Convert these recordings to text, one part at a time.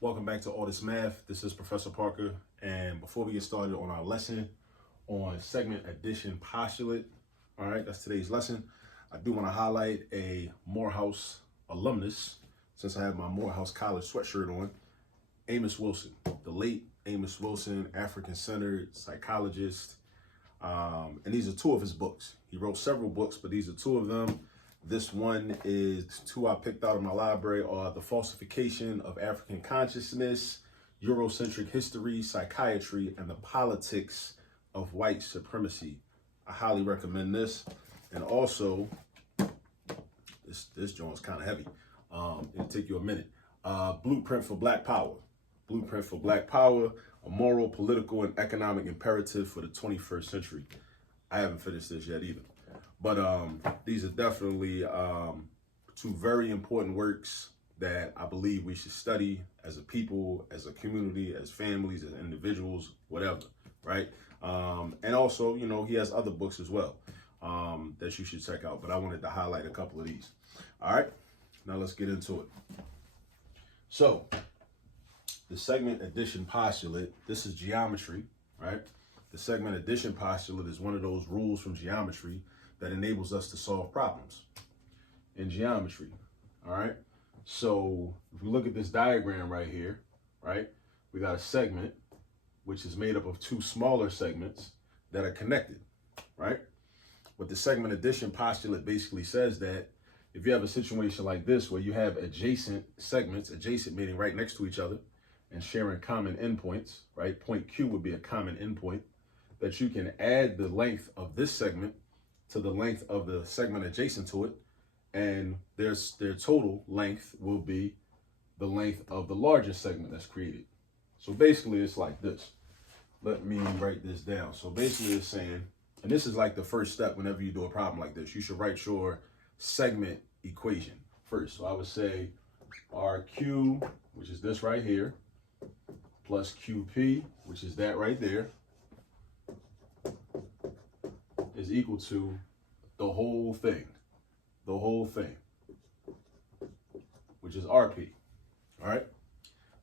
Welcome back to All This Math. This is Professor Parker. And before we get started on our lesson on segment addition postulate, all right, that's today's lesson. I do want to highlight a Morehouse alumnus, since I have my Morehouse College sweatshirt on, Amos Wilson, the late Amos Wilson, African-centered psychologist. And these are two of his books. He wrote several books, but these are two of them. This one is two I picked out of my library are The Falsification of African Consciousness, Eurocentric History, Psychiatry, and the Politics of White Supremacy. I highly recommend this. And also, this joint's kind of heavy. It'll take you a minute. Blueprint for Black Power. Blueprint for Black Power, a moral, political, and economic imperative for the 21st century. I haven't finished this yet either. But these are definitely two very important works that I believe we should study as a people, as a community, as families, as individuals, whatever, right? And also, you know, he has other books as well that you should check out. But I wanted to highlight a couple of these. All right, now let's get into it. So the segment addition postulate, this is geometry, right? The segment addition postulate is one of those rules from geometry that enables us to solve problems in geometry, all right? So if we look at this diagram right here, right, we got a segment which is made up of two smaller segments that are connected, right? What the segment addition postulate basically says that if you have a situation like this where you have adjacent segments, adjacent meaning right next to each other and sharing common endpoints, right? Point Q would be a common endpoint, that you can add the length of this segment to the length of the segment adjacent to it, and their total length will be the length of the largest segment that's created. So basically it's like this. Let me write this down. So basically it's saying, and this is like the first step whenever you do a problem like this, you should write your segment equation first. So I would say RQ, which is this right here, plus QP, which is that right there, is equal to the whole thing, which is RP, all right?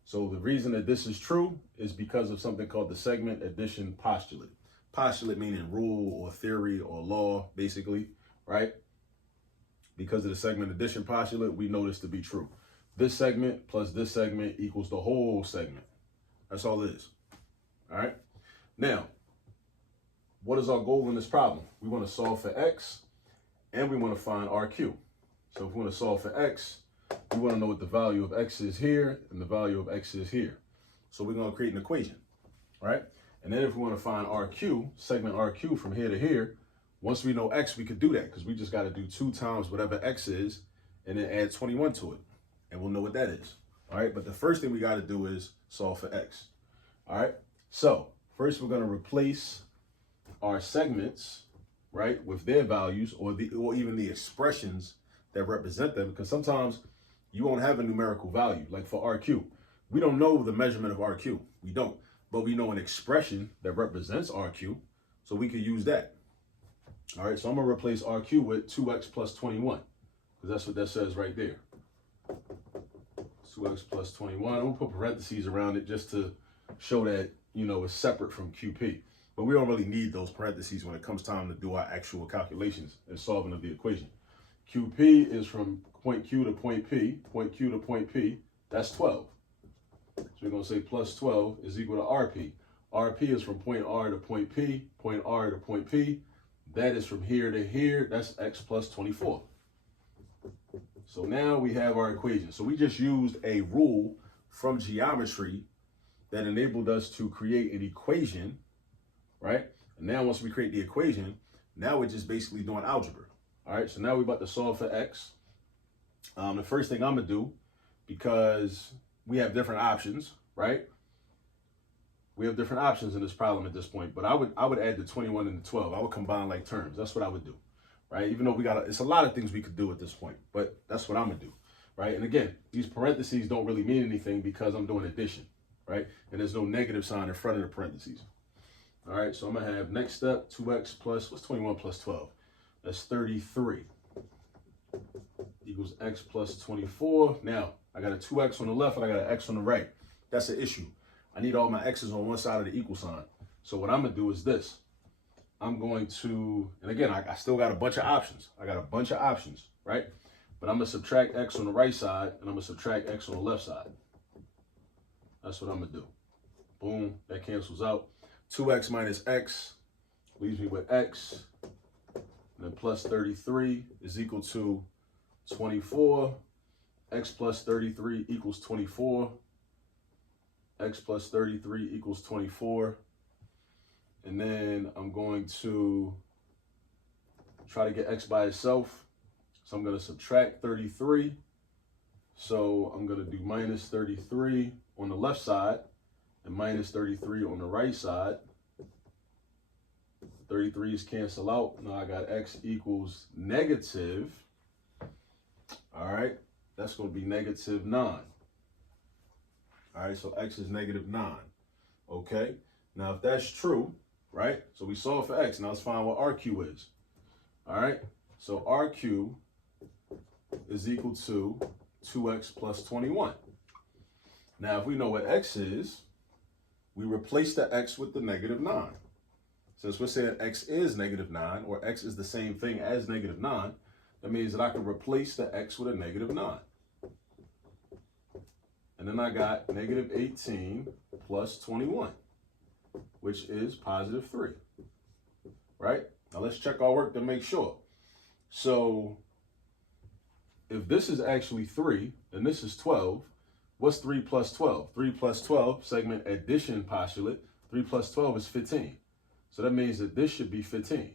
So the reason that this is true is because of something called the segment addition postulate. Postulate meaning rule or theory or law, basically, right? Because of the segment addition postulate, we know this to be true. This segment plus this segment equals the whole segment. That's all it is, all right? Now, what is our goal in this problem? We want to solve for X and we want to find RQ. So if we want to solve for X, we want to know what the value of X is here and the value of X is here. So we're going to create an equation, right? And then if we want to find RQ, segment RQ from here to here, once we know X, we could do that because we just got to do 2 times whatever X is and then add 21 to it. And we'll know what that is, all right? But the first thing we got to do is solve for X, all right? So first we're going to replace our segments, right, with their values or even the expressions that represent them, because sometimes you won't have a numerical value. Like for RQ, we don't know the measurement of RQ. We don't, but we know an expression that represents RQ, so we could use that. All right, so I'm gonna replace RQ with 2x plus 21, because that's what that says right there. 2x plus 21. I'm gonna put parentheses around it just to show that, you know, it's separate from QP. But we don't really need those parentheses when it comes time to do our actual calculations and solving of the equation. QP is from point Q to point P, that's 12. So we're gonna say plus 12 is equal to RP. RP is from point R to point P, point R to point P. That is from here to here, that's X plus 24. So now we have our equation. So we just used a rule from geometry that enabled us to create an equation, right? And now once we create the equation, now we're just basically doing algebra. All right, so now we're about to solve for X. The first thing I'm gonna do, because we have different options, right? We have different options in this problem at this point, but I would add the 21 and the 12. I would combine like terms. That's what I would do, right? Even though it's a lot of things we could do at this point, but that's what I'm gonna do, right? And again, these parentheses don't really mean anything because I'm doing addition, right? And there's no negative sign in front of the parentheses. All right, so I'm gonna have next step, 2x plus, what's 21 plus 12? That's 33 equals X plus 24. Now, I got a 2X on the left and I got an X on the right. that's an issue. I need all my x's on one side of the equal sign. So what I'm gonna do is this. I'm going to, and again, I still got a bunch of options. I got a bunch of options, right? But I'm gonna subtract x on the right side and I'm gonna subtract x on the left side. That's what I'm gonna do. Boom, that cancels out. 2x minus x leaves me with x, and then plus 33 is equal to 24. X plus 33 equals 24. X plus 33 equals 24. And then I'm going to try to get x by itself. So I'm going to subtract 33. So I'm going to do minus 33 on the left side and minus 33 on the right side. 33's cancel out. Now I got x equals negative. All right, that's going to be negative 9. All right, so x is negative 9. Okay, now if that's true, right, so we solve for x. Now let's find what RQ is. All right, so RQ is equal to 2x plus 21. Now, if we know what x is, we replace the x with the negative 9. Since we're saying x is negative 9, or x is the same thing as negative 9, that means that I can replace the x with a negative 9. And then I got negative 18 plus 21, which is positive 3, right? Now let's check our work to make sure. So if this is actually 3, and this is 12, what's 3 plus 12? 3 plus 12, segment addition postulate, 3 plus 12 is 15. So that means that this should be 15,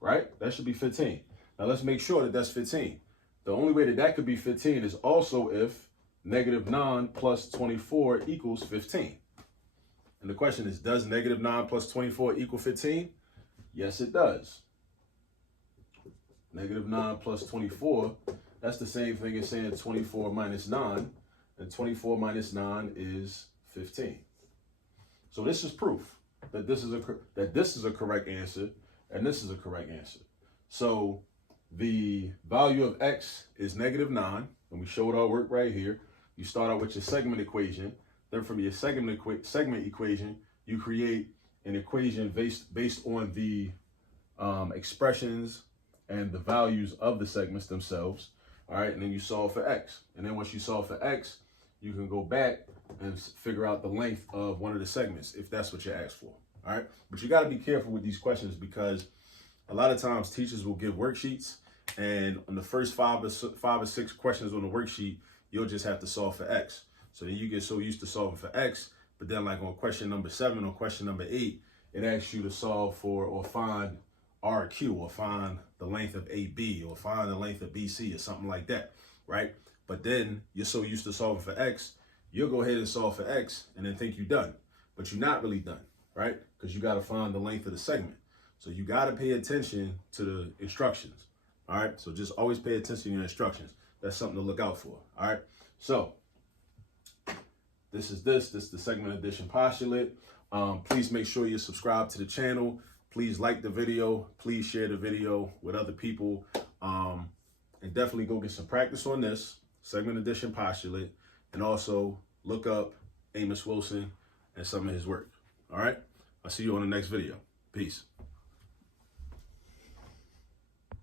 right? That should be 15. Now let's make sure that that's 15. The only way that that could be 15 is also if negative 9 plus 24 equals 15. And the question is, does negative 9 plus 24 equal 15? Yes, it does. Negative 9 plus 24, that's the same thing as saying 24 minus 9, and 24 minus 9 is 15. So this is proof that this is a correct answer, and this is a correct answer. So the value of x is negative 9, and we showed our work right here. You start out with your segment equation. Then from your segment equation, you create an equation based on the expressions and the values of the segments themselves. All right, and then you solve for x. And then once you solve for x, you can go back and figure out the length of one of the segments if that's what you asked for. All right, but you got to be careful with these questions because a lot of times teachers will give worksheets, and on the first five or six questions on the worksheet, you'll just have to solve for x. So then you get so used to solving for x, but then like on question number 7 or question number 8, it asks you to solve for or find RQ, or find the length of AB, or find the length of BC, or something like that, right? But then you're so used to solving for x, you'll go ahead and solve for x and then think you're done, but you're not really done, right? Because you got to find the length of the segment. So you got to pay attention to the instructions, all right? So just always pay attention to your instructions. That's something to look out for, all right? So this is the segment addition postulate. Please make sure you subscribe to the channel. Please like the video. Please share the video with other people. And definitely go get some practice on this segment addition postulate. And also look up Amos Wilson and some of his work. All right. I'll see you on the next video. Peace.